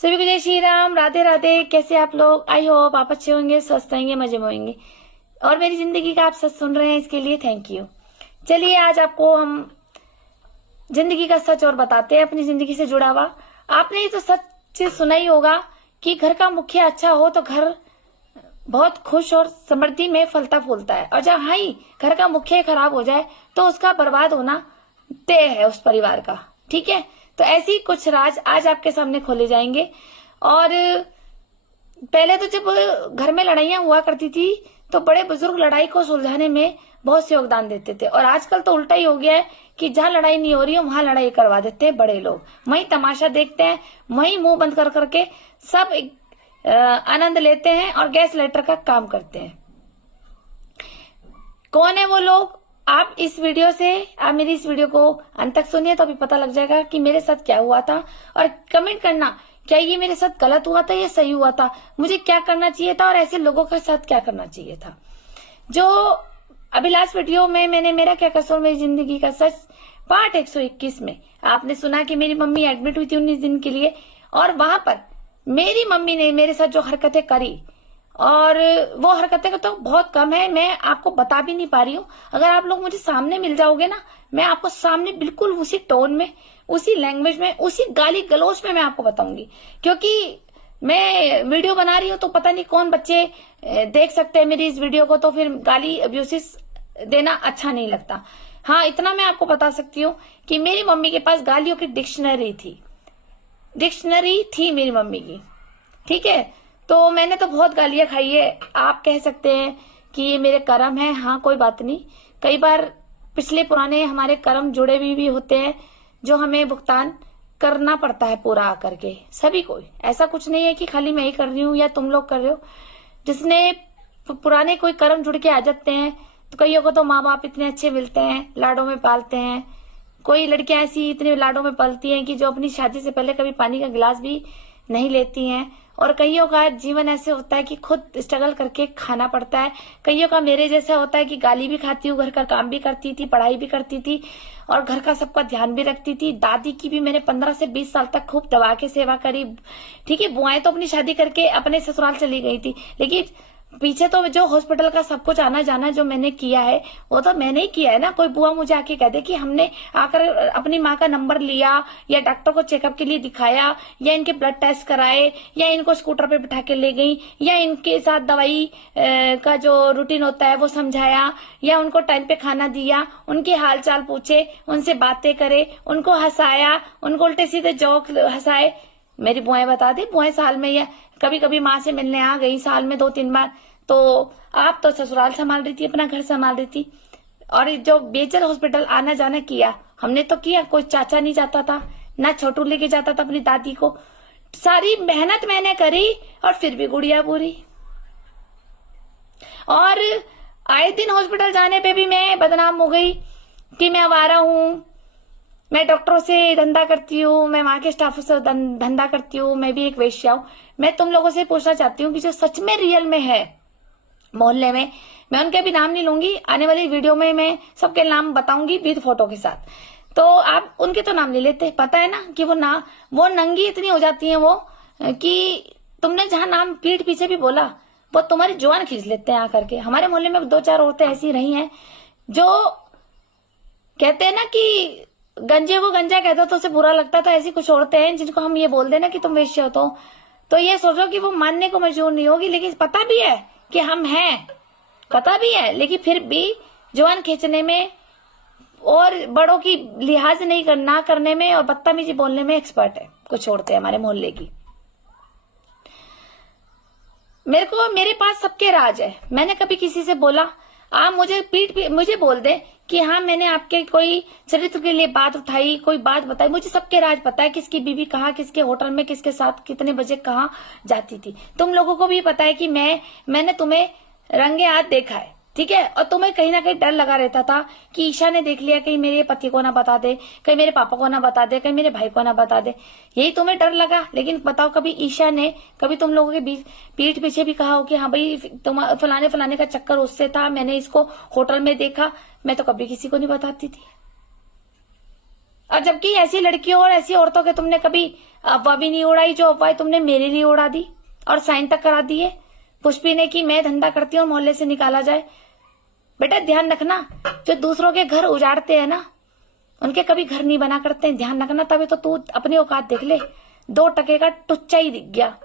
सभी को जय श्री राम, राधे राधे। कैसे आप लोग? आई होप आप अच्छे होंगे, स्वस्थ होंगे, मजे में होंगे और मेरी जिंदगी का आप सच सुन रहे हैं, इसके लिए थैंक यू। चलिए आज आपको हम जिंदगी का सच और बताते हैं, अपनी जिंदगी से जुड़ा हुआ। आपने ये तो सच सुना ही होगा कि घर का मुखिया अच्छा हो तो घर बहुत खुश और समृद्धि में फलता फूलता है, और जब ही घर का मुखिया खराब हो जाए तो उसका बर्बाद होना तय है उस परिवार का। ठीक है, तो ऐसी कुछ राज आज आपके सामने खोले जाएंगे। और पहले तो जब घर में लड़ाइयां हुआ करती थी तो बड़े बुजुर्ग लड़ाई को सुलझाने में बहुत से योगदान देते थे, और आजकल तो उल्टा ही हो गया है कि जहां लड़ाई नहीं हो रही है वहां लड़ाई करवा देते हैं बड़े लोग। वहीं तमाशा देखते हैं, वहीं मुंह बंद कर करके सब आनंद लेते हैं और गैस लाइटर का काम करते हैं। कौन है वो लोग? आप मेरी इस वीडियो को अंत तक सुनिए तो अभी पता लग जाएगा कि मेरे साथ क्या हुआ था। और कमेंट करना, क्या ये मेरे साथ गलत हुआ था या सही हुआ था, मुझे क्या करना चाहिए था और ऐसे लोगों के साथ क्या करना चाहिए था। जो अभी लास्ट वीडियो में मैंने मेरा क्या कसूर मेरी जिंदगी का सच पार्ट 121 में आपने सुना कि मेरी मम्मी एडमिट हुई थी 19 दिन के लिए, और वहां पर मेरी मम्मी ने मेरे साथ जो हरकतें करी, और वो हरकतें तो बहुत कम है, मैं आपको बता भी नहीं पा रही हूँ। अगर आप लोग मुझे सामने मिल जाओगे ना, मैं आपको सामने बिल्कुल उसी टोन में, उसी लैंग्वेज में, उसी गाली गलौज में मैं आपको बताऊंगी। क्योंकि मैं वीडियो बना रही हूँ तो पता नहीं कौन बच्चे देख सकते हैं मेरी इस वीडियो को, तो फिर गाली अब्यूसिस देना अच्छा नहीं लगता। हाँ, इतना मैं आपको बता सकती हूँ कि मेरी मम्मी के पास गालियों की डिक्शनरी थी मेरी मम्मी की। ठीक है, तो मैंने तो बहुत गालियां खाई है। आप कह सकते हैं कि ये मेरे कर्म है। हाँ, कोई बात नहीं, कई बार पिछले पुराने हमारे कर्म जुड़े भी होते हैं जो हमें भुगतान करना पड़ता है पूरा आकर के। सभी को, ऐसा कुछ नहीं है कि खाली मैं ही कर रही हूँ या तुम लोग कर रहे हो। जिसने पुराने कोई कर्म जुड़ के आ जाते हैं, तो कईयों को तो माँ बाप इतने अच्छे मिलते हैं, लाडों में पालते हैं। कोई लड़कियां ऐसी इतने लाडों में पलती हैं कि जो अपनी शादी से पहले कभी पानी का गिलास भी नहीं लेती हैं। और कईयों का जीवन ऐसे होता है कि खुद स्ट्रगल करके खाना पड़ता है। कईयों का मेरे जैसा होता है कि गाली भी खाती हूँ, घर का काम भी करती थी, पढ़ाई भी करती थी और घर का सबका ध्यान भी रखती थी। दादी की भी मैंने 15 से 20 साल तक खूब दबा के सेवा करी। ठीक है, बुआएं तो अपनी शादी करके अपने ससुराल चली गई थी, लेकिन पीछे तो जो हॉस्पिटल का सब कुछ आना जाना जो मैंने किया है वो तो मैंने ही किया है ना। कोई बुआ मुझे आके कह दे कि हमने आकर अपनी माँ का नंबर लिया या डॉक्टर को चेकअप के लिए दिखाया या इनके ब्लड टेस्ट कराए या इनको स्कूटर पे बिठा के ले गई या इनके साथ दवाई का जो रूटीन होता है वो समझाया या उनको टाइम पे खाना दिया, उनके हाल चाल पूछे, उनसे बातें करे, उनको हंसाया, उनको उल्टे सीधे जोक हंसाए। मेरी बुआएं बता दी, बुआएं साल में या कभी कभी माँ से मिलने आ गई साल में 2-3 बार। तो आप तो ससुराल संभाल रही थी, अपना घर संभाल रही थी, और जो बेचल हॉस्पिटल आना जाना किया हमने तो किया। कोई चाचा नहीं जाता था, ना छोटू लेके जाता था अपनी दादी को। सारी मेहनत मैंने करी और फिर भी गुड़िया बुरी। और आए दिन हॉस्पिटल जाने पे भी मैं बदनाम हो गई कि मैं आवारा हूँ, मैं डॉक्टरों से धंधा करती हूँ, मैं वहां के स्टाफ से धंधा करती हूँ, मैं भी एक वेश्या हूँ। मैं तुम लोगों से पूछना चाहती हूँ कि जो सच में रियल में है मोहल्ले में, मैं उनके भी नाम नहीं लूंगी, आने वाली वीडियो में मैं सबके नाम बताऊंगी विद फोटो के साथ, तो आप उनके तो नाम ले लेते। पता है ना कि वो नंगी इतनी हो जाती है वो कि तुमने जहां नाम पीठ पीछे भी बोला वो तुम्हारी जुबान खींच लेते हैं आकर के। हमारे मोहल्ले में 2-4 औरतें ऐसी रही हैं जो कहते हैं ना कि गंजे को गंजा कहता तो उसे बुरा लगता था। ऐसी कुछ औरतें हैं जिनको हम ये बोल देना कि तुम वेश्या हो तो ये सोचो कि वो मानने को मजबूर नहीं होगी, लेकिन पता भी है कि हम हैं, पता भी है, लेकिन फिर भी जुबान खींचने में और बड़ों की लिहाज ना करने में और बदतमीजी बोलने में एक्सपर्ट है कुछ औरतें हमारे मोहल्ले की। मेरे पास सबके राज है। मैंने कभी किसी से बोला, आप मुझे बोल दे कि हाँ मैंने आपके कोई चरित्र के लिए बात उठाई, कोई बात बताई, मुझे सबके राज पता है। किसकी बीवी कहाँ, किसके होटल में, किसके साथ कितने बजे कहाँ जाती थी। तुम लोगों को भी पता है कि मैंने तुम्हें रंगे हाथ देखा है। ठीक है, और तुम्हें कहीं ना कहीं डर लगा रहता था कि ईशा ने देख लिया, कहीं मेरे पति को ना बता दे, कहीं मेरे पापा को ना बता दे, कहीं मेरे भाई को ना बता दे, यही तुम्हें डर लगा। लेकिन बताओ, कभी ईशा ने कभी तुम लोगों के पीठ पीछे भी कहा हो कि हाँ भाई तुम फलाने का चक्कर उससे था, मैंने इसको होटल में देखा? मैं तो कभी किसी को नहीं बताती थी। और जबकि ऐसी लड़कियों और ऐसी औरतों के तुमने कभी अफवाह भी नहीं उड़ाई जो अफवाह तुमने मेरे लिए उड़ा दी और साइन तक करा दिए। पुष्पी ने कि मैं धंधा करती हूँ और मोहल्ले से निकाला जाए। बेटा ध्यान रखना, जो दूसरों के घर उजाड़ते हैं ना, उनके कभी घर नहीं बना करते हैं, ध्यान रखना। तभी तो तू अपनी औकात देख ले, 2 टके का टुच्चा ही दिख गया।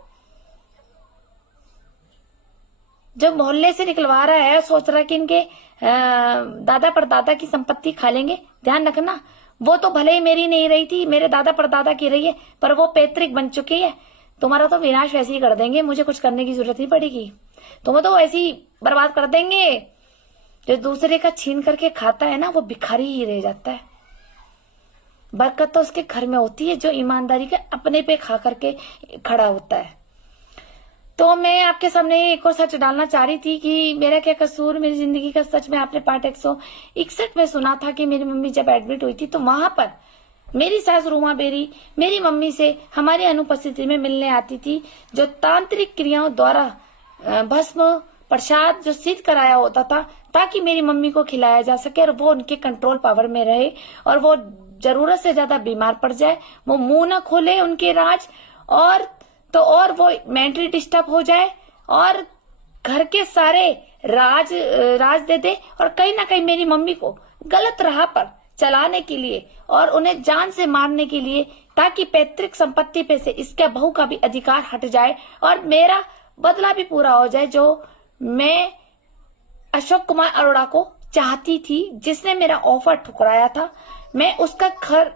जो मोहल्ले से निकलवा रहा है, सोच रहा है कि इनके दादा परदादा की संपत्ति खा लेंगे। ध्यान रखना, वो तो भले ही मेरी नहीं रही थी, मेरे दादा परदादा की रही है, पर वो पैतृक बन चुकी है। तुम्हारा तो विनाश वैसे ही कर देंगे, मुझे कुछ करने की जरूरत नहीं पड़ेगी। तुम्हें तो वैसे ही बर्बाद कर देंगे। जो दूसरे का छीन करके खाता है ना, वो भिखारी ही रह जाता है। बरकत तो उसके घर में होती है जो ईमानदारी के अपने पे खा करके खड़ा होता है। तो मैं आपके सामने एक और सच डालना चाह रही थी कि मेरा क्या कसूर, मेरी जिंदगी का सच। में आपने पार्ट 161 में सुना था कि मेरी मम्मी जब एडमिट हुई थी तो वहां पर मेरी सास रूमा बेरी मेरी मम्मी से हमारी अनुपस्थिति में मिलने आती थी, जो तांत्रिक क्रियाओं द्वारा भस्म प्रसाद जो सिद्ध कराया होता था ताकि मेरी मम्मी को खिलाया जा सके और वो उनके कंट्रोल पावर में रहे और वो जरूरत से ज्यादा बीमार पड़ जाए, वो मुंह न खोले उनके राज, और वो मेंटली डिस्टर्ब हो जाए और घर के सारे राज दे दे और कहीं ना कहीं मेरी मम्मी को गलत राह पर चलाने के लिए और उन्हें जान से मारने के लिए, ताकि पैतृक संपत्ति पे से इसके बहू का भी अधिकार हट जाए और मेरा बदला भी पूरा हो जाए, जो मैं अशोक कुमार अरोड़ा को चाहती थी, जिसने मेरा ऑफर ठुकराया था। मैं उसका घर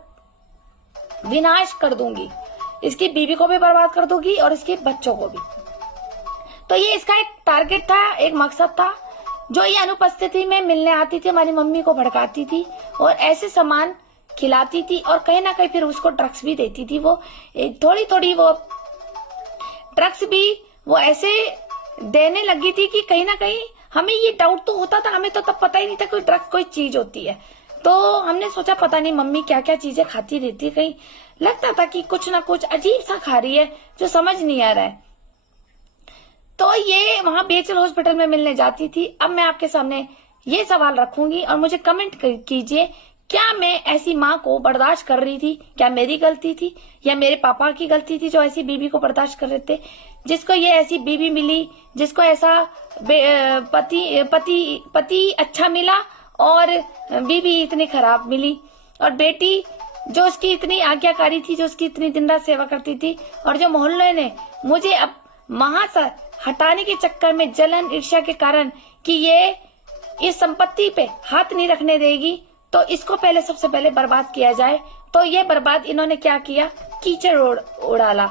विनाश कर दूंगी, इसकी बीवी को भी बर्बाद कर दूंगी और इसके बच्चों को भी। तो ये इसका एक टारगेट था, एक मकसद था। जो ये अनुपस्थिति में मिलने आती थी, हमारी मम्मी को भड़काती थी और ऐसे सामान खिलाती थी और कहीं ना कहीं फिर उसको ड्रग्स भी देती थी। वो थोड़ी थोड़ी वो ड्रग्स भी वो ऐसे देने लगी थी कि कहीं ना कहीं हमें ये डाउट तो होता था, हमें तो तब पता ही नहीं था कोई ड्रग्स कोई चीज होती है। तो हमने सोचा पता नहीं मम्मी क्या क्या चीजें खाती रहती है, कहीं लगता था कि कुछ ना कुछ अजीब सा खा रही है जो समझ नहीं आ रहा है। तो ये वहां बीएचएल हॉस्पिटल में मिलने जाती थी। अब मैं आपके सामने ये सवाल रखूंगी और मुझे कमेंट कीजिए, क्या मैं ऐसी माँ को बर्दाश्त कर रही थी? क्या मेरी गलती थी या मेरे पापा की गलती थी जो ऐसी बीबी को बर्दाश्त कर रहे थे, जिसको ये ऐसी बीबी मिली, जिसको ऐसा पति अच्छा मिला और बीबी इतनी खराब मिली, और बेटी जो उसकी इतनी आज्ञाकारी थी, जो उसकी इतनी दिन रात सेवा करती थी, और जो मोहल्ले ने मुझे अब वहां से हटाने के चक्कर में जलन ईर्ष्या के कारण कि ये इस संपत्ति पे हाथ नहीं रखने देगी, तो इसको पहले सबसे पहले बर्बाद किया जाए। तो ये बर्बाद इन्होंने क्या किया, कीचड़ उड़ाला,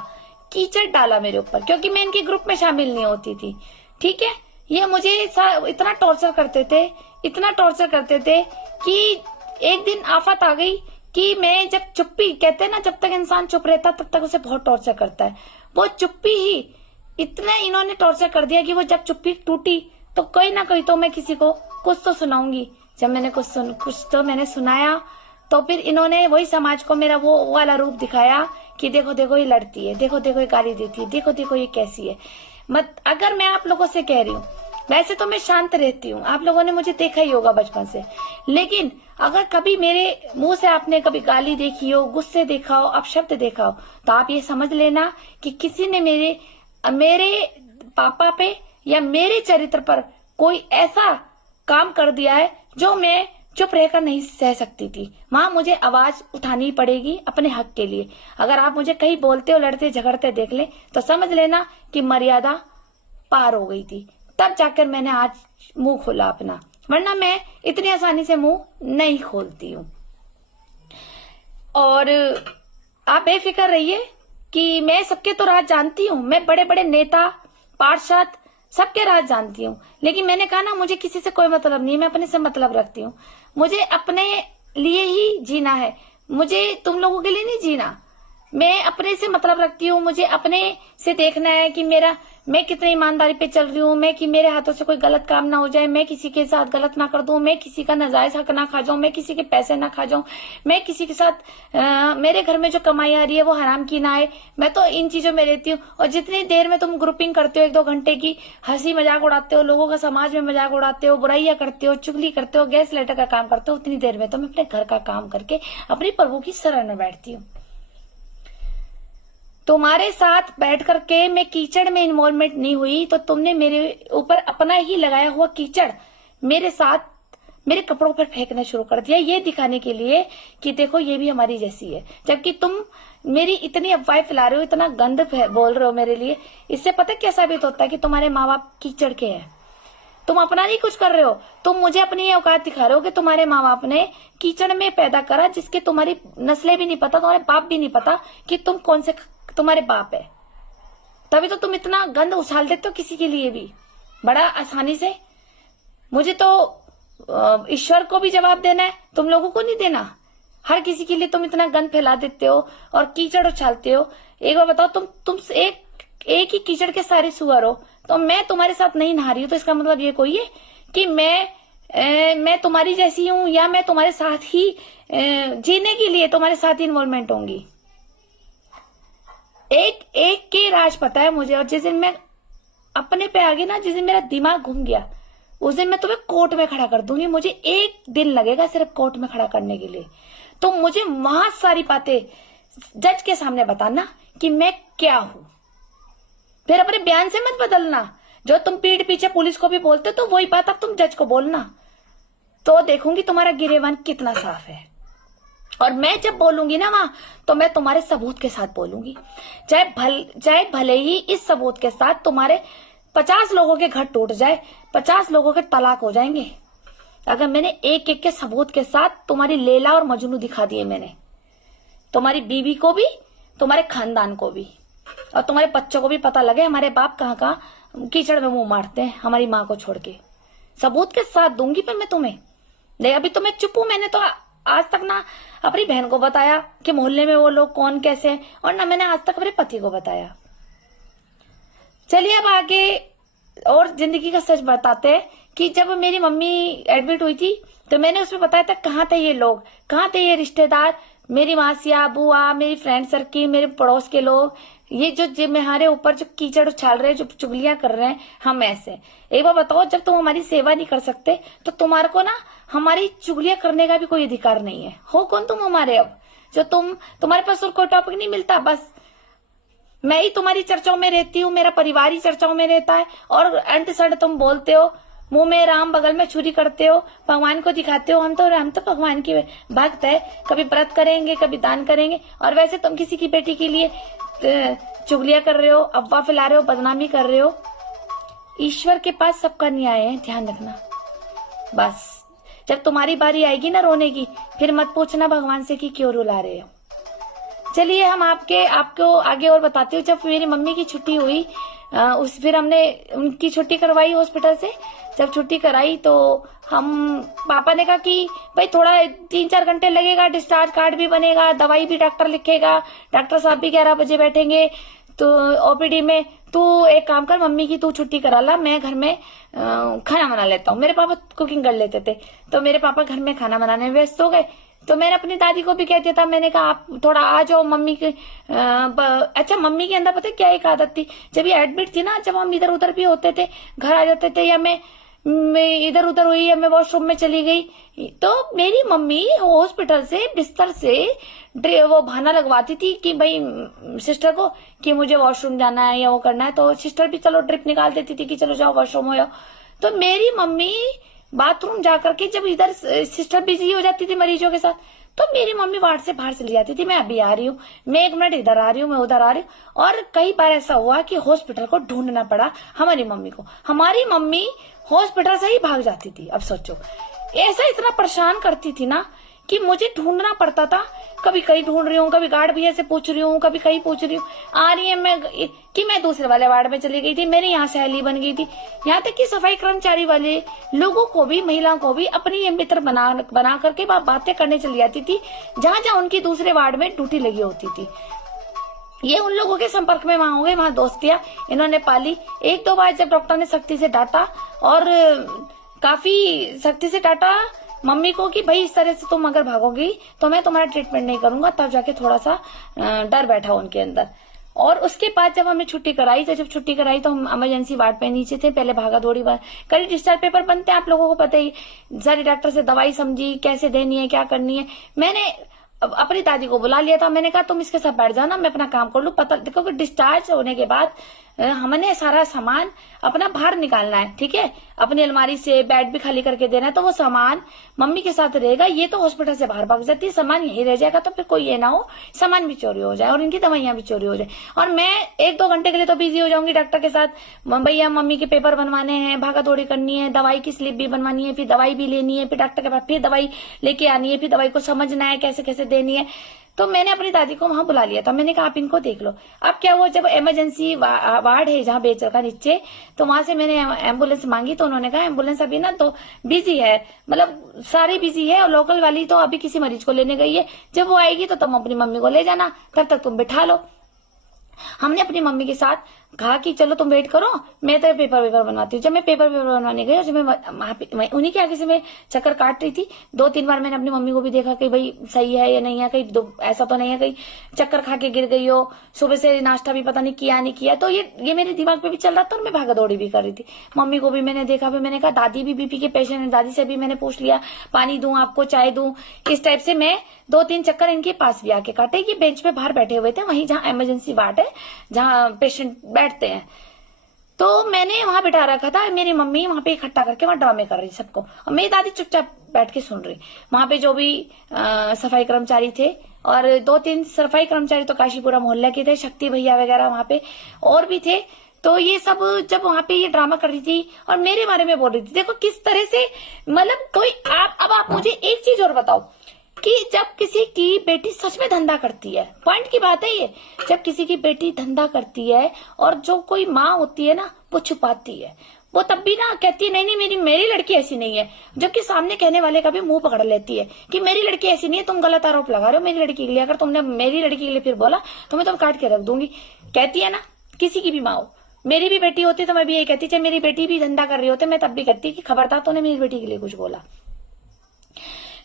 कीचड़ डाला मेरे ऊपर, क्योंकि मैं इनके ग्रुप में शामिल नहीं होती थी। ठीक है, ये मुझे इतना टॉर्चर करते थे, इतना टॉर्चर करते थे कि एक दिन आफत आ गई कि मैं जब चुप्पी कहते हैं ना, जब तक इंसान चुप रहता तब तक उसे बहुत टॉर्चर करता है। वो चुप्पी ही इतना इन्होंने टॉर्चर कर दिया कि वो जब चुप्पी टूटी तो कोई ना कोई तो मैं किसी को कुछ तो सुनाऊंगी। जब मैंने कुछ तो मैंने सुनाया तो फिर इन्होंने वही समाज को मेरा वो वाला रूप दिखाया कि देखो देखो ये लड़ती है, देखो देखो ये गाली देती है, देखो देखो ये कैसी है। अगर मैं आप लोगों से कह रही हूँ, वैसे तो मैं शांत रहती हूँ, आप लोगों ने मुझे देखा ही होगा बचपन से, लेकिन अगर कभी मेरे मुंह से आपने कभी गाली देखी हो, गुस्से देखा हो, अपशब्द देखा हो, तो आप ये समझ लेना कि किसी ने मेरे पापा पे या मेरे चरित्र पर कोई ऐसा काम कर दिया है जो मैं चुप रहकर नहीं सह सकती थी। वहां मुझे आवाज उठानी पड़ेगी अपने हक के लिए। अगर आप मुझे कहीं बोलते हो, लड़ते झगड़ते देख ले तो समझ लेना कि मर्यादा पार हो गई थी। तब जाकर मैंने आज मुंह खोला अपना, वरना मैं इतनी आसानी से मुंह नहीं खोलती हूँ। और आप बेफिक्र रहिए कि मैं सबके तो राज जानती हूँ, मैं बड़े बड़े नेता पार्षद सबके राज जानती हूँ, लेकिन मैंने कहा ना मुझे किसी से कोई मतलब नहीं है, मैं अपने से मतलब रखती हूँ। मुझे अपने लिए ही जीना है, मुझे तुम लोगों के लिए नहीं जीना। मैं अपने से मतलब रखती हूँ, मुझे अपने से देखना है कि मैं कितनी ईमानदारी पे चल रही हूँ, मैं कि मेरे हाथों से कोई गलत काम ना हो जाए, मैं किसी के साथ गलत ना कर दूं, मैं किसी का नाजायज हक ना खा जाऊं, मैं किसी के पैसे ना खा जाऊं, मैं किसी के साथ मेरे घर में जो कमाई आ रही है वो हराम की ना आए। मैं तो इन चीजों में रहती हूँ। और जितनी देर में तुम ग्रुपिंग करते हो 1-2 घंटे की, हंसी मजाक उड़ाते हो, लोगों का समाज में मजाक उड़ाते हो, बुराइयां करते हो, चुगली करते हो, गैस लाइटर का काम करते हो, उतनी देर में तो मैं अपने घर का काम करके अपनी प्रभु की शरण में बैठती हूँ। तुम्हारे साथ बैठ करके मैं कीचड़ में इन्वॉल्वमेंट नहीं हुई तो तुमने मेरे ऊपर अपना ही लगाया हुआ कीचड़ मेरे साथ मेरे कपड़ों पर फेंकना शुरू कर दिया, ये दिखाने के लिए कि देखो ये भी हमारी जैसी है। जबकि तुम मेरी इतनी अफवाहें फैला रहे हो, इतना गंद बोल रहे हो मेरे लिए। इससे पता क्या साबित होता है कि तुम्हारे माँ बाप कीचड़ के हैं। तुम अपना नहीं कुछ कर रहे हो, तुम मुझे अपनी औकात दिखा रहे हो कि तुम्हारे माँ बाप ने कीचड़ में पैदा करा, जिसके तुम्हारी नस्लें भी नहीं पता, तुम्हारे बाप भी नहीं पता कि तुम कौन से तुम्हारे बाप है। तभी तो तुम इतना गंद उछाल देते हो किसी के लिए भी बड़ा आसानी से। मुझे तो ईश्वर को भी जवाब देना है, तुम लोगों को नहीं देना। हर किसी के लिए तुम इतना गंद फैला देते हो और कीचड़ उछालते हो। एक बार बताओ, तुम एक ही कीचड़ के सारे सुअर हो। तो मैं तुम्हारे साथ नहीं नहा रही हूँ तो इसका मतलब ये कोई है कि मैं तुम्हारी जैसी हूँ या मैं तुम्हारे साथ ही जीने के लिए तुम्हारे साथ ही इन्वॉल्वमेंट होंगी। एक के राज पता है मुझे। और जिस दिन मैं अपने पे आ गई ना, जिस दिन मेरा दिमाग घूम गया, उस दिन मैं तुम्हें कोर्ट में खड़ा कर दूंगी। मुझे 1 दिन लगेगा सिर्फ कोर्ट में खड़ा करने के लिए। तो मुझे वहां सारी बातें जज के सामने बताना कि मैं क्या हूं। फिर अपने बयान से मत बदलना। जो तुम पीठ पीछे पुलिस को भी बोलते तो वही बात अब तुम जज को बोलना। तो देखूंगी तुम्हारा गिरेबान कितना साफ है। और मैं जब बोलूंगी ना वहां, तो मैं तुम्हारे सबूत के साथ बोलूंगी। चाहे भले ही इस सबूत के साथ तुम्हारे 50 लोगों के घर टूट जाए, 50 लोगों के तलाक हो जाएंगे, अगर मैंने एक एक के सबूत के साथ तुम्हारी लैला और मजनू दिखा दिए, मैंने तुम्हारी बीवी को भी, तुम्हारे खानदान को भी, और तुम्हारे बच्चों को भी पता लगे हमारे बाप कहाँ कहाँ कीचड़ में मुंह मारते हैं हमारी माँ को छोड़ के। सबूत के साथ दूंगी फिर मैं तुम्हें। नहीं, अभी तो मैं चुप हूं। मैंने तो आज तक ना अपनी बहन को बताया कि मोहल्ले में वो लोग कौन कैसे हैं, और ना मैंने आज तक अपने पति को बताया। चलिए अब आगे और जिंदगी का सच बताते हैं कि जब मेरी मम्मी एडमिट हुई थी तो मैंने उसमें बताया था कहाँ थे ये लोग, कहाँ थे ये रिश्तेदार, मेरी मासिया, बुआ, मेरी फ्रेंड सर्किल, मेरे पड़ोस के लोग, ये जो हमारे ऊपर जो कीचड़ उछाल रहे हैं, जो चुगलियां कर रहे हैं। हम ऐसे एक बार बताओ, जब तुम हमारी सेवा नहीं कर सकते तो तुम्हारे को ना हमारी चुगलियां करने का भी कोई अधिकार नहीं है। हो कौन तुम हमारे? अब जो तुम्हारे पास और कोई टॉपिक नहीं मिलता, बस मैं ही तुम्हारी चर्चाओं में रहती हूँ, मेरा परिवार ही चर्चाओं में रहता है, और अंत सड़ तुम बोलते हो, मुंह में राम बगल में छुरी करते हो, भगवान को दिखाते हो। हम तो भगवान की भक्त है, कभी व्रत करेंगे, कभी दान करेंगे, और वैसे तुम किसी की बेटी के लिए चुगलियां कर रहे हो, अफवाह फैला रहे हो, बदनामी कर रहे हो। ईश्वर के पास सबका न्याय है, ध्यान रखना। बस जब तुम्हारी बारी आएगी ना रोने की, फिर मत पूछना भगवान से कि क्यों रुला रहे हो। चलिए हम आपको आगे और बताती हूँ। जब मेरी मम्मी की छुट्टी हुई, फिर हमने उनकी छुट्टी करवाई हॉस्पिटल से। जब छुट्टी कराई तो पापा ने कहा कि भाई थोड़ा 3-4 घंटे लगेगा, डिस्चार्ज कार्ड भी बनेगा, दवाई भी डॉक्टर लिखेगा, डॉक्टर साहब भी 11 बजे बैठेंगे तो ओपीडी में। तू एक काम कर, मम्मी की तू छुट्टी करा ला, मैं घर में खाना बना लेता हूँ। मेरे पापा कुकिंग कर लेते थे, तो मेरे पापा घर में खाना बनाने में व्यस्त हो गए। तो मैंने अपनी दादी को भी कह दिया था, मैंने कहा आप थोड़ा आ जाओ मम्मी के। अच्छा, मम्मी के अंदर पता है क्या एक आदत थी, जब ये एडमिट थी ना, जब हम इधर उधर भी होते थे, घर आ जाते थे, या मैं इधर उधर हुई, या मैं वॉशरूम में चली गई, तो मेरी मम्मी हॉस्पिटल से बिस्तर से वो बहाना लगवाती थी कि भाई सिस्टर को कि मुझे वॉशरूम जाना है या वो करना है। तो सिस्टर भी चलो ड्रिप निकाल देती थी कि चलो जाओ वॉशरूम हो जाओ। तो मेरी मम्मी बाथरूम जाकर के, जब इधर सिस्टर बिजी हो जाती थी मरीजों के साथ, तो मेरी मम्मी वार्ड से बाहर चली जाती थी, मैं अभी आ रही हूँ, मैं 1 मिनट इधर आ रही हूँ, मैं उधर आ रही हूँ। और कई बार ऐसा हुआ कि हॉस्पिटल को ढूंढना पड़ा हमारी मम्मी को। हमारी मम्मी हॉस्पिटल से ही भाग जाती थी। अब सोचो, ऐसा इतना परेशान करती थी ना कि मुझे ढूंढना पड़ता था। कभी कहीं ढूंढ रही हूँ, कभी गार्ड भैया से पूछ रही हूँ, कभी कहीं पूछ रही हूँ, आ रही है मैं दूसरे वाले वार्ड में चली गई थी, मेरी यहाँ सहेली बन गई थी। यहाँ तक कि सफाई कर्मचारी वाले लोगों को भी, महिलाओं को भी अपनी ये मित्र बना करके बातें करने चली जाती थी, जहां जहां उनकी दूसरे वार्ड में ड्यूटी लगी होती थी। ये उन लोगों के संपर्क में वहां हो गए, वहां दोस्तियां इन्होंने पाली। एक दो बार जब डॉक्टर ने सख्ती से डांटा और काफी सख्ती से डांटा मम्मी को कि भाई इस तरह से तुम अगर भागोगी तो मैं तुम्हारा ट्रीटमेंट नहीं करूंगा, तब जाके थोड़ा सा डर बैठा उनके अंदर। और उसके बाद जब हमें छुट्टी कराई, तो जब छुट्टी कराई तो हम इमरजेंसी वार्ड पे नीचे थे। पहले भागा दौड़ी बार करी, डिस्चार्ज पेपर बनते हैं, आप लोगों को पता ही। सारी डॉक्टर से दवाई समझी, कैसे देनी है, क्या करनी है। मैंने अपनी दादी को बुला लिया था, मैंने कहा तुम इसके साथ बैठ जाना, मैं अपना काम कर लूं। पता देखो कि डिस्चार्ज होने के बाद हमने सारा सामान अपना बाहर निकालना है, ठीक है, अपनी अलमारी से बेड भी खाली करके देना है। तो वो सामान मम्मी के साथ रहेगा, ये तो हॉस्पिटल से बाहर भाग जाती है, सामान यही रह जाएगा। तो फिर कोई ये ना हो सामान भी चोरी हो जाए और इनकी दवाइयां भी चोरी हो जाए। और मैं 1-2 घंटे के लिए तो बिजी हो जाऊंगी डॉक्टर के साथ, भैया मम्मी के पेपर बनवाने हैं, भागा दौड़ी करनी है, दवाई की स्लिप भी बनवानी है, फिर दवाई भी लेनी है, फिर डॉक्टर के पास फिर दवाई लेके आनी है, फिर दवाई को समझना है कैसे कैसे देनी है। तो मैंने अपनी दादी को वहां बुला लिया था, मैंने कहा आप इनको देख लो। अब क्या हुआ, जब इमरजेंसी वार्ड है जहाँ बेचर का नीचे, तो वहां से मैंने एम्बुलेंस मांगी, तो उन्होंने कहा एम्बुलेंस अभी ना तो बिजी है, मतलब सारी बिजी है, और लोकल वाली तो अभी किसी मरीज को लेने गई है, जब वो आएगी तो तुम अपनी मम्मी को ले जाना, तब तक तुम बिठा लो। हमने अपनी मम्मी के साथ कहा कि चलो तुम वेट करो, मैं तो पेपर बनवाती हूँ। जब मैं पेपर बनवाने गई, जब मैं उन्हीं के आगे से मैं चक्कर काट रही थी, 2-3 बार मैंने अपनी मम्मी को भी देखा कि भाई सही है या नहीं है, कहीं ऐसा तो नहीं है कहीं चक्कर खा के गिर गई हो, सुबह से नाश्ता भी पता नहीं किया नहीं किया। तो ये मेरे दिमाग पे भी चल रहा था और मैं भागा दौड़ी भी कर रही थी। मम्मी को भी मैंने देखा, फिर मैंने कहा दादी भी बीपी के पेशेंट है, दादी से भी मैंने पूछ लिया पानी दूं आपको, चाय दूं, इस टाइप से मैं 2-3 चक्कर इनके पास भी आके काटे। ये बेंच पे बाहर बैठे हुए थे, वहीं जहाँ इमरजेंसी वार्ड है, जहाँ पेशेंट बैठते हैं, तो मैंने वहां बिठा रखा था। मेरी मम्मी वहां पे इकट्ठा करके वहां ड्रामे कर रही सबको, और मेरी दादी चुपचाप बैठ के सुन रही। वहां पे जो भी सफाई कर्मचारी थे, और 2-3 सफाई कर्मचारी तो काशीपुरा मोहल्ला के थे, शक्ति भैया वगैरह वहां पे और भी थे। तो ये सब जब वहां पे ये ड्रामा कर रही थी और मेरे बारे में बोल रही थी, देखो किस तरह से, मतलब कोई आप मुझे एक चीज और बताओ कि जब किसी की बेटी सच में धंधा करती है, पॉइंट की बात है ये, जब किसी की बेटी धंधा करती है और जो कोई माँ होती है ना वो छुपाती है, वो तब भी ना कहती है नहीं मेरी लड़की ऐसी नहीं है, जबकि सामने कहने वाले का भी मुंह पकड़ लेती है कि मेरी लड़की ऐसी नहीं है, तुम गलत आरोप लगा रहे हो मेरी लड़की के लिए, अगर तुमने मेरी लड़की के लिए फिर बोला तो मैं तुम काट के रख दूंगी। कहती है ना, किसी की भी माँ हो, मेरी भी बेटी होती तो मैं भी यही कहती, चाहे मेरी बेटी भी धंधा कर रही होती मैं तब भी कहती कि खबरदार तूने मेरी बेटी के लिए कुछ बोला।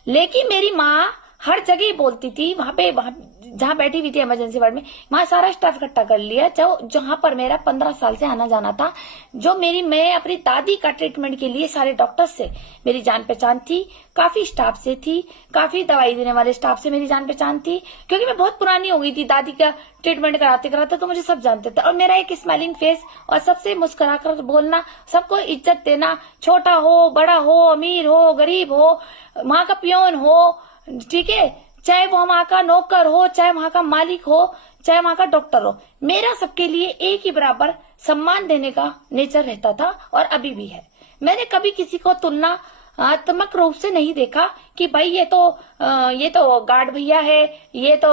लेकिन मेरी माँ हर जगह बोलती थी, वहां जहां बैठी हुई थी इमरजेंसी वार्ड में, वहां सारा स्टाफ इकट्ठा कर लिया, जहां पर मेरा 15 साल से आना जाना था, जो मैं अपनी दादी का ट्रीटमेंट के लिए सारे डॉक्टर से मेरी जान पहचान थी, काफी स्टाफ से थी, काफी दवाई देने वाले स्टाफ से मेरी जान पहचान थी, क्योंकि मैं बहुत पुरानी हो गई थी दादी का ट्रीटमेंट कराते तो मुझे सब जानते थे। और मेरा एक स्माइलिंग फेस और सबसे मुस्कुराकर बोलना, सबको इज्जत देना, छोटा हो बड़ा हो, अमीर हो गरीब हो, वहां का पियोन हो, ठीक है, चाहे वो वहां का नौकर हो, चाहे वहां का मालिक हो, चाहे वहां का डॉक्टर हो, मेरा सबके लिए एक ही बराबर सम्मान देने का नेचर रहता था और अभी भी है। मैंने कभी किसी को तुलनात्मक रूप से नहीं देखा कि भाई ये तो गार्ड भैया है, ये तो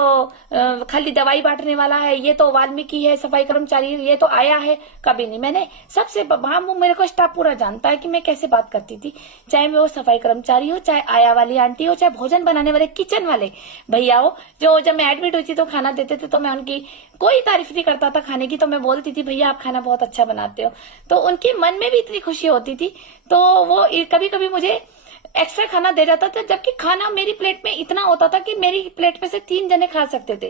खाली दवाई बांटने वाला है, ये तो वाल्मीकि है, सफाई कर्मचारी, ये तो आया है, कभी नहीं। मैंने सबसे वहां मेरे को स्टाफ पूरा जानता है कि मैं कैसे बात करती थी, चाहे वो सफाई कर्मचारी हो, चाहे आया वाली आंटी हो, चाहे भोजन बनाने वाले किचन वाले भैया हो, जो जब मैं एडमिट हुई थी तो खाना देते थे, तो मैं उनकी कोई तारीफ नहीं करता था खाने की, तो मैं बोलती थी भैया आप खाना बहुत अच्छा बनाते हो, तो उनके मन में भी इतनी खुशी होती थी। तो वो कभी कभी मुझे एक्स्ट्रा खाना दे जाता था, जबकि खाना मेरी प्लेट में इतना होता था कि मेरी प्लेट में से 3 जने खा सकते थे।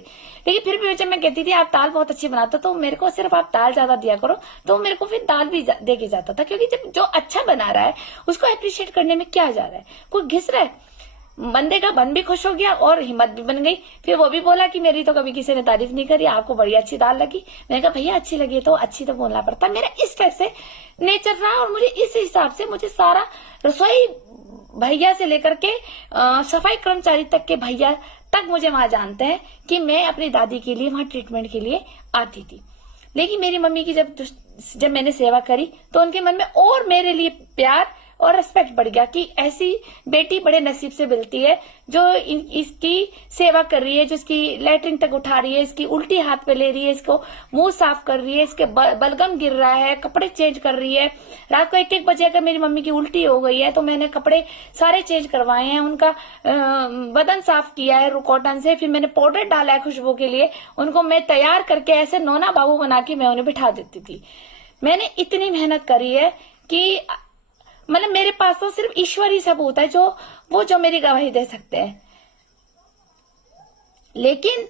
लेकिन फिर भी जब मैं कहती थी आप दाल बहुत अच्छी बनाते हो, तो मेरे को सिर्फ आप दाल ज्यादा दिया करो, तो मेरे को फिर दाल भी दे के जाता था, क्योंकि जब जो अच्छा बना रहा है उसको अप्रिशिएट करने में क्या जा रहा है, कोई घिस रहा है, बंदे का मन भी खुश हो गया और हिम्मत भी बन गई। फिर वो भी बोला कि मेरी तो कभी किसी ने तारीफ नहीं करी, आपको बड़ी अच्छी दाल लगी। मैंने कहा भैया अच्छी लगी तो अच्छी तो बोलना पड़ता। मेरा इस टाइप से नेचर रहा और मुझे इस हिसाब से मुझे सारा रसोई भैया से लेकर के सफाई कर्मचारी तक के भैया तक मुझे वहां जानते हैं कि मैं अपनी दादी के लिए वहां ट्रीटमेंट के लिए आती थी। लेकिन मेरी मम्मी की जब मैंने सेवा करी तो उनके मन में और मेरे लिए प्यार और रेस्पेक्ट बढ़ गया कि ऐसी बेटी बड़े नसीब से मिलती है जो इसकी सेवा कर रही है, जो इसकी लैट्रिन तक उठा रही है, इसकी उल्टी हाथ पे ले रही है, इसको मुंह साफ कर रही है, इसके बलगम गिर रहा है, कपड़े चेंज कर रही है। रात को 1-1 बजे अगर मेरी मम्मी की उल्टी हो गई है तो मैंने कपड़े सारे चेंज करवाए हैं, उनका बदन साफ किया है कॉटन से, फिर मैंने पाउडर डाला है खुशबू के लिए, उनको मैं तैयार करके ऐसे नोना बाबू बना के मैं उन्हें बिठा देती थी। मैंने इतनी मेहनत करी है कि मतलब मेरे पास तो सिर्फ ईश्वर ही सबूत है जो मेरी गवाही दे सकते हैं। लेकिन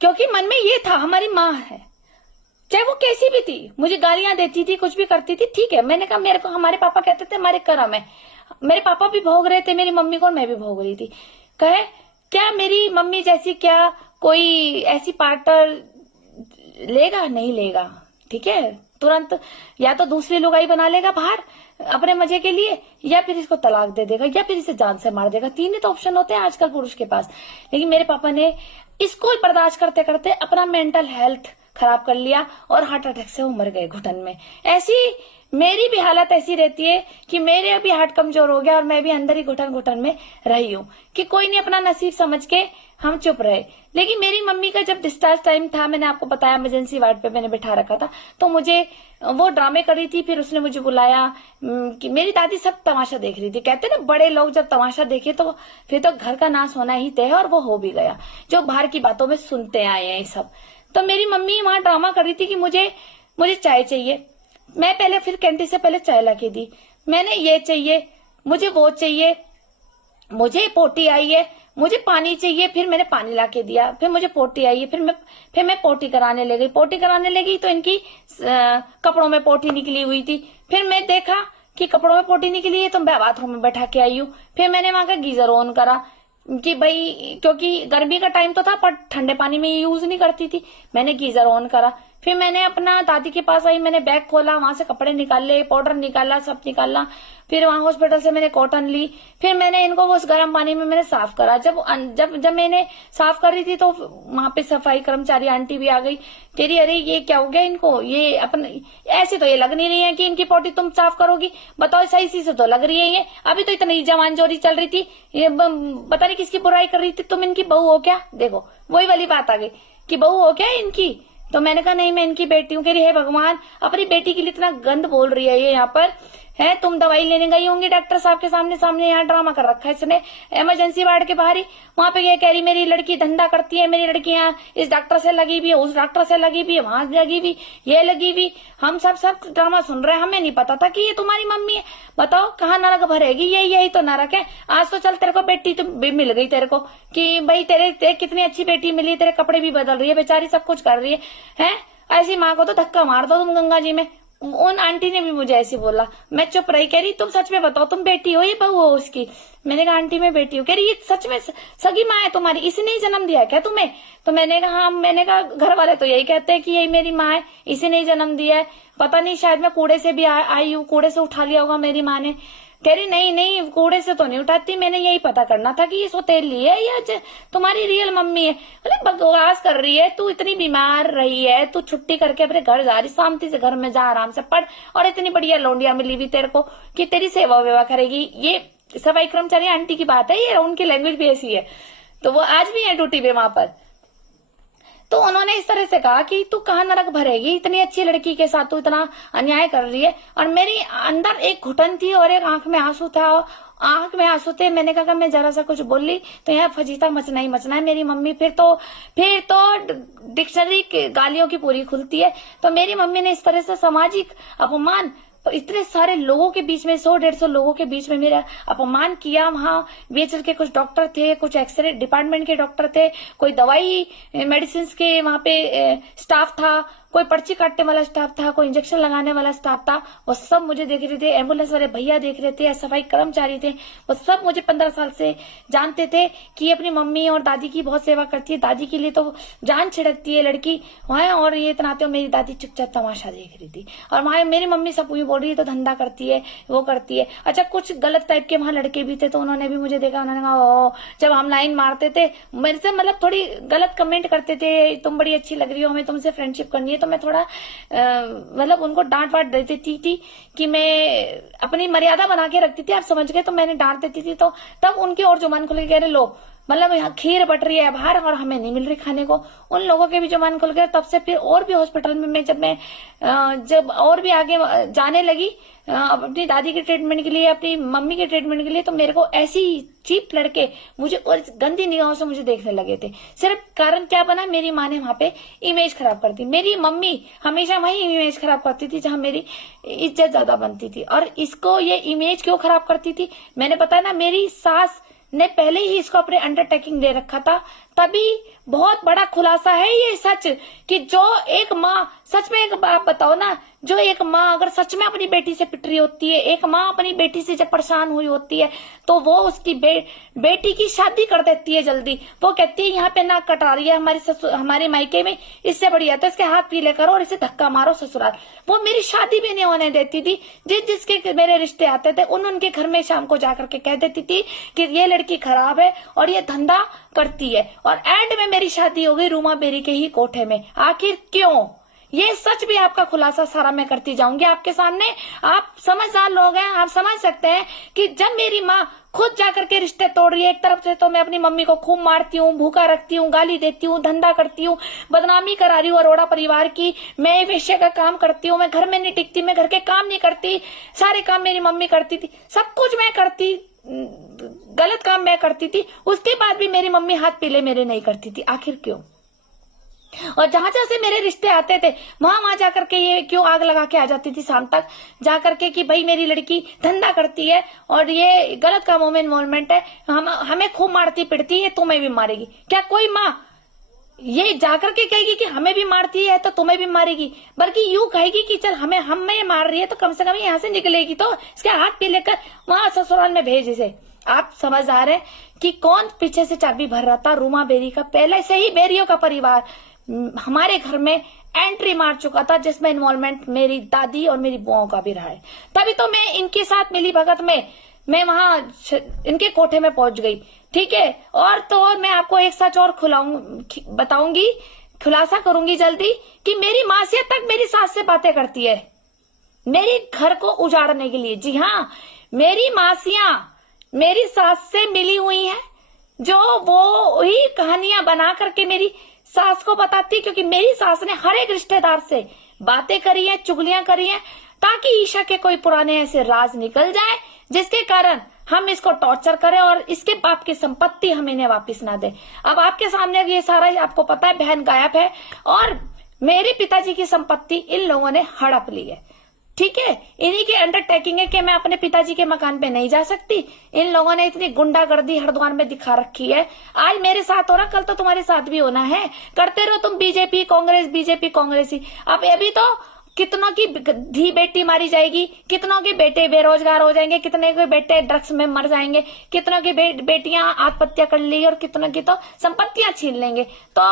क्योंकि मन में ये था हमारी माँ है, चाहे वो कैसी भी थी, मुझे गालियां देती थी, कुछ भी करती थी, ठीक है। मैंने कहा मेरे को हमारे पापा कहते थे हमारे कर्म है, मेरे पापा भी भोग रहे थे मेरी मम्मी को और मैं भी भोग रही थी। कहे क्या मेरी मम्मी जैसी क्या कोई ऐसी पार्टनर लेगा? नहीं लेगा, ठीक है। तुरंत या तो दूसरी लुगाई बना लेगा बाहर अपने मजे के लिए, या फिर इसको तलाक दे देगा, या फिर इसे जान से मार देगा। 3 ही तो ऑप्शन होते हैं आजकल पुरुष के पास। लेकिन मेरे पापा ने इसको बर्दाश्त करते करते अपना मेंटल हेल्थ खराब कर लिया और हार्ट अटैक से वो मर गए घुटन में। ऐसी मेरी भी हालत ऐसी रहती है कि मेरे भी हार्ट कमजोर हो गया और मैं भी अंदर ही घुटन घुटन में रही हूँ कि कोई नहीं, अपना नसीब समझ के हम चुप रहे। लेकिन मेरी मम्मी का जब डिस्चार्ज टाइम था, मैंने आपको बताया इमरजेंसी वार्ड पे मैंने बिठा रखा था, तो मुझे वो ड्रामे कर रही थी। फिर उसने मुझे बुलाया कि मेरी दादी सब तमाशा देख रही थी। कहते ना बड़े लोग जब तमाशा देखे तो फिर तो घर का नाश होना ही तय है, और वो हो भी गया, जो बाहर की बातों में सुनते आए हैं सब। तो मेरी मम्मी वहां ड्रामा कर रही थी कि मुझे चाय चाहिए। मैं पहले फिर कैंटीन से पहले चाय ला के दी, मैंने ये चाहिए, मुझे वो चाहिए, मुझे पोटी आई है, मुझे पानी चाहिए, फिर मैंने पानी ला के दिया, फिर मुझे पोटी आई है, फिर मैं पोटी कराने लगी। पोटी कराने लगी तो इनकी कपड़ों में पोटी निकली हुई थी। फिर मैं देखा कि कपड़ों में पोटी निकली है तो मैं बाथरूम में बैठा के आई हूँ। फिर मैंने वहां का गीजर ऑन करा कि भाई क्योंकि गर्मी का टाइम तो था पर ठंडे पानी में यूज नहीं करती थी, मैंने गीजर ऑन करा। फिर मैंने अपना दादी के पास आई, मैंने बैग खोला, वहां से कपड़े निकाले, पाउडर निकाला, सब निकाला। फिर वहां हॉस्पिटल से मैंने कॉटन ली, फिर मैंने इनको वो उस गर्म पानी में मैंने साफ करा। जब मैंने साफ कर रही थी तो वहां पे सफाई कर्मचारी आंटी भी आ गई, कह रही अरे ये क्या हो गया इनको, ये अपने ऐसे तो ये लग नहीं रही है कि इनकी पोटी तुम साफ करोगी, बताओ सही से तो लग रही है ये, अभी तो इतनी जवान जोरी चल रही थी, ये पता नहीं किसकी बुराई कर रही थी, तुम इनकी बहू हो क्या? देखो वही वाली बात आ गई कि बहू हो क्या इनकी। तो मैंने कहा नहीं मैं इनकी बेटी हूँ। कह रही है भगवान, अपनी बेटी के लिए इतना गंद बोल रही है ये यहाँ पर है, तुम दवाई लेने गई होंगी डॉक्टर साहब के सामने यहाँ ड्रामा कर रखा है इसने इमरजेंसी वार्ड के बाहर ही। वहां पे ये कह रही मेरी लड़की धंधा करती है, मेरी लड़की यहाँ इस डॉक्टर से लगी भी है, उस डॉक्टर से लगी भी है, वहां लगी भी, ये लगी भी। हम सब ड्रामा सुन रहे हैं, हमें नहीं पता था कि ये तुम्हारी मम्मी है। बताओ कहाँ नरक भरेगी, यही तो नरक है। आज तो चल तेरे को बेटी तो मिल गई तेरे को कि भाई तेरे कितनी अच्छी बेटी मिली, तेरे कपड़े भी बदल रही है बेचारी, सब कुछ कर रही है। ऐसी माँ को तो धक्का मार दो तुम गंगा जी में। उन आंटी ने भी मुझे ऐसे बोला, मैं चुप रही। कह रही तुम सच में बताओ तुम बेटी हो ये बहू हो उसकी? मैंने कहा आंटी मैं बेटी हूँ। कह रही ये सच में सगी माँ है तुम्हारी, इसी ने ही जन्म दिया क्या तुम्हें? तो मैंने कहा हाँ। मैंने कहा घर वाले तो यही कहते हैं कि यही मेरी माँ है, इसी ने ही जन्म दिया है। पता नहीं शायद मैं कूड़े से भी आई हूँ, कूड़े से उठा लिया होगा मेरी माँ ने। कह रही नहीं कूड़े से तो नहीं उठाती, मैंने यही पता करना था कि ये सौतेली है या तुम्हारी रियल मम्मी है। बोले बकवास कर रही है तू, इतनी बीमार रही है, तू छुट्टी करके अपने घर जा रही, शांति से घर में जा, आराम से पढ़, और इतनी बढ़िया लौंडिया मिली हुई तेरे को कि तेरी सेवा वेवा करेगी। ये सफाई कर्मचारी आंटी की बात है, ये उनकी लैंग्वेज भी ऐसी है। तो वो आज भी है ड्यूटी पे वहां पर। तो उन्होंने इस तरह से कहा कि तू कहाँ नरक भरेगी, इतनी अच्छी लड़की के साथ तू इतना अन्याय कर रही है। और मेरी अंदर एक घुटन थी और एक आंख में आंसू था, आंख में आंसू थे। मैंने कहा मैं जरा सा कुछ बोल ली तो यहाँ फजीता मचना ही मचना है। मेरी मम्मी फिर तो डिक्शनरी गालियों की पूरी खुलती है। तो मेरी मम्मी ने इस तरह से सामाजिक अपमान, इतने सारे लोगों के बीच में, 100-150 लोगों के बीच में मेरा अपमान किया। वहां बीएचएल के कुछ डॉक्टर थे, कुछ एक्सरे डिपार्टमेंट के डॉक्टर थे, कोई दवाई मेडिसिन के वहां पे स्टाफ था, कोई पर्ची काटने वाला स्टाफ था, कोई इंजेक्शन लगाने वाला स्टाफ था। वो सब मुझे देख रहे थे, एम्बुलेंस वाले भैया देख रहे थे, सफाई कर्मचारी थे, वो सब मुझे 15 साल से जानते थे कि अपनी मम्मी और दादी की बहुत सेवा करती है, दादी के लिए तो जान छिड़कती है लड़की वहां। और ये इतना मेरी दादी चुपचाप तमाशा देख रही थी। और वहां मेरी मम्मी सब बोल रही है तो धंधा करती है, वो करती है। अच्छा कुछ गलत टाइप के वहां लड़के भी थे, तो उन्होंने भी मुझे देखा, उन्होंने कहा ओ, जब हम लाइन मारते थे मेरे से मतलब थोड़ी गलत कमेंट करते थे, तुम बड़ी अच्छी लग रही हो, हमें तुमसे फ्रेंडशिप करनी है। तो मैं थोड़ा मतलब उनको डांट वाट दे देती थी कि मैं अपनी मर्यादा बना के रखती थी, आप समझ गए। तो मैंने डांट देती थी, तो तब उनकी और जुबान खुल के कह रहे लो मतलब यहाँ खीर बट रही है बाहर और हमें नहीं मिल रही खाने को। उन लोगों के भी जुबान खुल गए। तब से फिर और भी हॉस्पिटल में मैं जब और भी आगे जाने लगी अपनी दादी के ट्रीटमेंट के लिए, अपनी मम्मी के ट्रीटमेंट के लिए, तो मेरे को ऐसी चीप लड़के मुझे और गंदी निगाहों से मुझे देखने लगे थे। सिर्फ कारण क्या बना, मेरी माँ ने वहां पे इमेज खराब कर दी। मेरी मम्मी हमेशा वही इमेज खराब करती थी जहां मेरी इज्जत ज्यादा बनती थी। और इसको ये इमेज क्यों खराब करती थी, मैंने बताया ना, मेरी सास ने पहले ही इसको अपने अंडरटेकिंग दे रखा था। तभी बहुत बड़ा खुलासा है ये सच कि जो एक माँ, सच में एक बात बताओ ना, जो एक माँ अगर सच में अपनी बेटी से पिट रही होती है, एक माँ अपनी बेटी से जब परेशान हुई होती है, तो वो उसकी बेटी की शादी कर देती है जल्दी। वो कहती है यहाँ पे नाक कटा रही है हमारे मायके में, इससे बढ़िया तो इसके हाथ पीले करो और इसे धक्का मारो ससुराल। वो मेरी शादी भी नहीं होने देती थी। जिसके मेरे रिश्ते आते थे उनके घर में शाम को जाकर के कह देती थी कि ये लड़की खराब है और ये धंधा करती है। और एंड में मेरी शादी हो गई रूमा बेरी के ही कोठे में। आखिर क्यों, ये सच भी आपका खुलासा सारा मैं करती जाऊंगी आपके सामने। आप समझदार लोग हैं, आप समझ सकते हैं कि जब मेरी माँ खुद जाकर के रिश्ते तोड़ रही है, एक तरफ से तो मैं अपनी मम्मी को खूब मारती हूँ, भूखा रखती हूँ, गाली देती हूँ, धंधा करती हूँ, बदनामी करा रही हूँ अरोड़ा परिवार की, मैं वेश्या का काम करती हूँ, मैं घर में नहीं टिकती, मैं घर के काम नहीं करती, सारे काम मेरी मम्मी करती थी, सब कुछ मैं करती, गलत काम मैं करती थी, उसके बाद भी मेरी मम्मी हाथ पीले मेरे नहीं करती थी। आखिर क्यों? और जहां जहां से मेरे रिश्ते आते थे वहां जाकर के ये क्यों आग लगा के आ जाती थी शाम तक जाकर के कि भाई मेरी लड़की धंधा करती है और ये गलत कामों में इन्वॉल्वमेंट है, हमें खूब मारती पिटती है, तुम्हें भी मारेगी। क्या कोई माँ ये जाकर के कहेगी कि हमें भी मारती है तो तुम्हें भी मारेगी, बल्कि यूं कहेगी कि चल हमें मार रही है तो कम से कम यहाँ से निकलेगी, तो इसके हाथ पी लेकर वहां ससुराल में भेज इसे। आप समझ आ रहे कि कौन पीछे से चाबी भर रहा था? रूमा बेरी का पहले से ही बेरियों का परिवार हमारे घर में एंट्री मार चुका था, जिसमें इन्वॉल्वमेंट मेरी दादी और मेरी बुआओं का भी रहा है। तभी तो मैं इनके साथ मिली भगत में मैं वहां इनके कोठे में पहुंच गई। ठीक है, और तो और मैं आपको एक सच और बताऊंगी, खुलासा करूंगी जल्दी कि मेरी मासिया तक मेरी सास से बातें करती है मेरी घर को उजाड़ने के लिए। जी हाँ, मेरी मासियां मेरी सास से मिली हुई है, जो वो ही कहानियां बना करके मेरी सास को बताती, क्योंकि मेरी सास ने हर एक रिश्तेदार से बातें करी है, चुगलियां करी है, ताकि ईशा के कोई पुराने ऐसे राज निकल जाए जिसके कारण हम इसको टॉर्चर करें और इसके बाप की संपत्ति हम इन्हें वापस ना दे। अब आपके सामने ये सारा आपको पता है, बहन गायब है और मेरे पिताजी की संपत्ति इन लोगों ने हड़प ली है। ठीक है, इन्हीं की अंडरटेकिंग है कि मैं अपने पिताजी के मकान पे नहीं जा सकती। इन लोगों ने इतनी गुंडागर्दी हरिद्वार में दिखा रखी है। आज मेरे साथ हो रहा, कल तो तुम्हारे साथ भी होना है। करते रहो तुम बीजेपी कांग्रेस ही। अब अभी तो कितनों की धी बेटी मारी जाएगी, कितनों के बेटे बेरोजगार हो जाएंगे, कितने के बेटे ड्रग्स में मर जाएंगे, कितनों की बेटियां आत्महत्या कर ली और कितनों की तो संपत्तियां छीन लेंगे। तो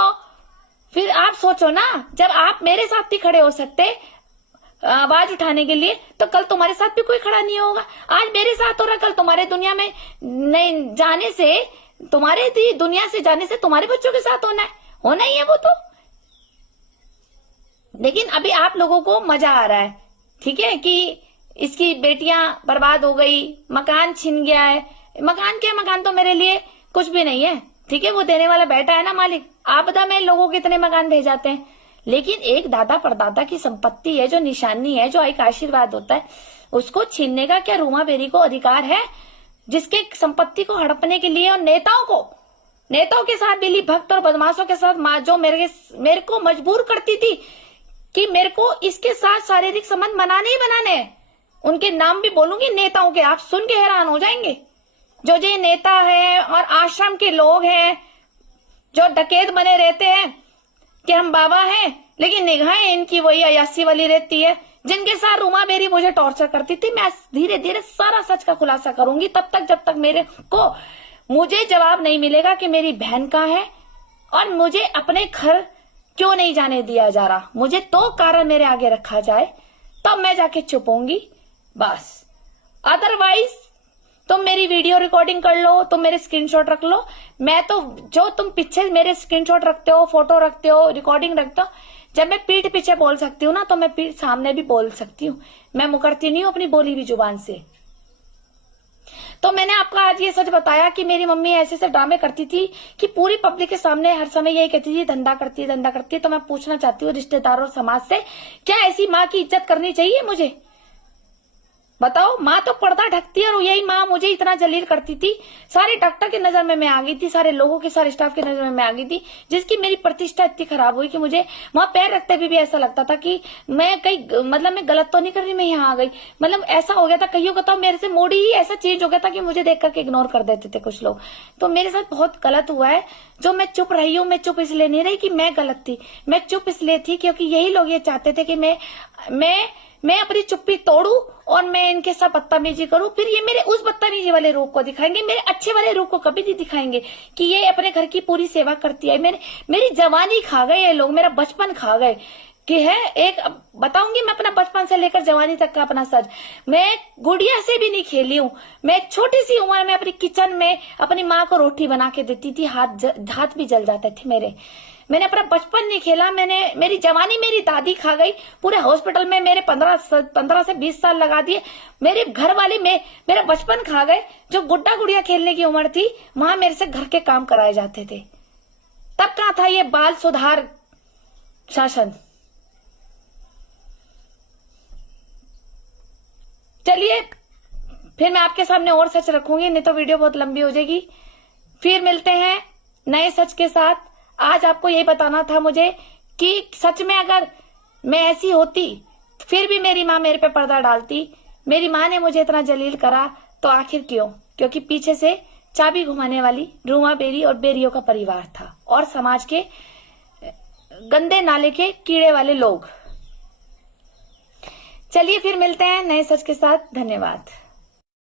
फिर आप सोचो ना, जब आप मेरे साथ ही खड़े हो सकते आवाज उठाने के लिए, तो कल तुम्हारे साथ भी कोई खड़ा नहीं होगा। आज मेरे साथ हो रहा, कल तुम्हारे दुनिया में नहीं जाने से, तुम्हारे दुनिया से जाने से तुम्हारे बच्चों के साथ होना ही है वो तो। लेकिन अभी आप लोगों को मजा आ रहा है, ठीक है, कि इसकी बेटियां बर्बाद हो गई, मकान छिन गया है। मकान तो मेरे लिए कुछ भी नहीं है, ठीक है, वो देने वाला बैठा है ना मालिक। आपदा में लोगों के इतने मकान भेज जाते हैं, लेकिन एक दादा परदादा की संपत्ति है, जो निशानी है, जो एक आशीर्वाद होता है, उसको छीनने का क्या रूमा बेरी को अधिकार है? जिसके संपत्ति को हड़पने के लिए और नेताओं के साथ मिली भक्त और बदमाशों के साथ जो मेरे को मजबूर करती थी कि मेरे को इसके साथ शारीरिक संबंध बनाने ही बनाने हैं। उनके नाम भी बोलूंगी नेताओं के, आप सुन के हैरान हो जाएंगे। जो ये नेता है और आश्रम के लोग हैं, जो डकैत बने रहते हैं कि हम बाबा हैं, लेकिन निगाहें इनकी वही अयासी वाली रहती है, जिनके साथ रूमा बेरी मुझे टॉर्चर करती थी। मैं धीरे धीरे सारा सच का खुलासा करूंगी, तब तक जब तक मुझे जवाब नहीं मिलेगा कि मेरी बहन कहाँ है और मुझे अपने घर क्यों नहीं जाने दिया जा रहा। मुझे तो कारण मेरे आगे रखा जाए, तब मैं जाके चुपूंगी बस। अदरवाइज तुम मेरी वीडियो रिकॉर्डिंग कर लो, तुम मेरे स्क्रीनशॉट रख लो। मैं तो जो तुम पीछे मेरे स्क्रीनशॉट रखते हो, फोटो रखते हो, रिकॉर्डिंग रखते हो, जब मैं पीठ पीछे बोल सकती हूँ ना, तो मैं पीठ सामने भी बोल सकती हूँ। मैं मुकरती नहीं हूँ अपनी बोली हुई जुबान से। तो मैंने आपको आज ये सच बताया कि मेरी मम्मी ऐसे ऐसे ड्रामे करती थी कि पूरी पब्लिक के सामने हर समय यही कहती थी धंधा करती है, धंधा करती है। तो मैं पूछना चाहती हूँ रिश्तेदारों और समाज से, क्या ऐसी माँ की इज्जत करनी चाहिए मुझे? बताओ। माँ तो पर्दा ढकती है और यही माँ मुझे इतना जलील करती थी। सारे डॉक्टर की नजर में मैं आ गई थी, सारे लोगों के, सारे स्टाफ की नजर में मैं आ गई थी, जिसकी मेरी प्रतिष्ठा इतनी खराब हुई कि मुझे वहां पैर रखते भी ऐसा लगता था कि मैं कहीं, मतलब मैं गलत तो नहीं कर रही, मैं यहाँ आ गई। मतलब ऐसा हो गया था, कईयों का तो मेरे से मूड ही ऐसा चेंज हो गया था कि मुझे देख करके इग्नोर कर देते थे कुछ लोग। तो मेरे साथ बहुत गलत हुआ है। जो मैं चुप रही हूँ, मैं चुप इसलिए नहीं रही कि मैं गलत थी, मैं चुप इसलिए थी क्योंकि यही लोग ये चाहते थे कि मैं अपनी चुप्पी तोड़ू और मैं इनके साथ बदतमीजी करूं। फिर ये मेरे उस बदतमीजी वाले रूप को दिखाएंगे, मेरे अच्छे वाले रूप को कभी नहीं दिखाएंगे कि ये अपने घर की पूरी सेवा करती है। मेरी जवानी खा गए ये लोग, मेरा बचपन खा गए। कि है एक बताऊंगी मैं अपना बचपन से लेकर जवानी तक का अपना सच। मैं गुड़िया से भी नहीं खेली हूँ। मैं छोटी सी उम्र में अपनी किचन में अपनी माँ को रोटी बना के देती थी, हाथ भी जल जाते थे मेरे। मैंने अपना बचपन नहीं खेला। मेरी जवानी मेरी दादी खा गई। पूरे हॉस्पिटल में मेरे 15 से 20 साल लगा दिए। मेरे घर वाले मेरा बचपन खा गए। जो गुड्डा गुड़िया खेलने की उम्र थी, वहां मेरे से घर के काम कराए जाते थे। तब कहाँ था ये बाल सुधार शासन? चलिए, फिर मैं आपके सामने और सच रखूंगी, नहीं तो वीडियो बहुत लंबी हो जाएगी। फिर मिलते हैं नए सच के साथ। आज आपको यही बताना था मुझे कि सच में अगर मैं ऐसी होती फिर भी मेरी माँ मेरे पे पर्दा डालती। मेरी माँ ने मुझे इतना जलील करा तो आखिर क्यों? क्योंकि पीछे से चाबी घुमाने वाली रूमा बेरी और बेरियों का परिवार था और समाज के गंदे नाले के कीड़े वाले लोग। चलिए फिर मिलते हैं नए सच के साथ। धन्यवाद।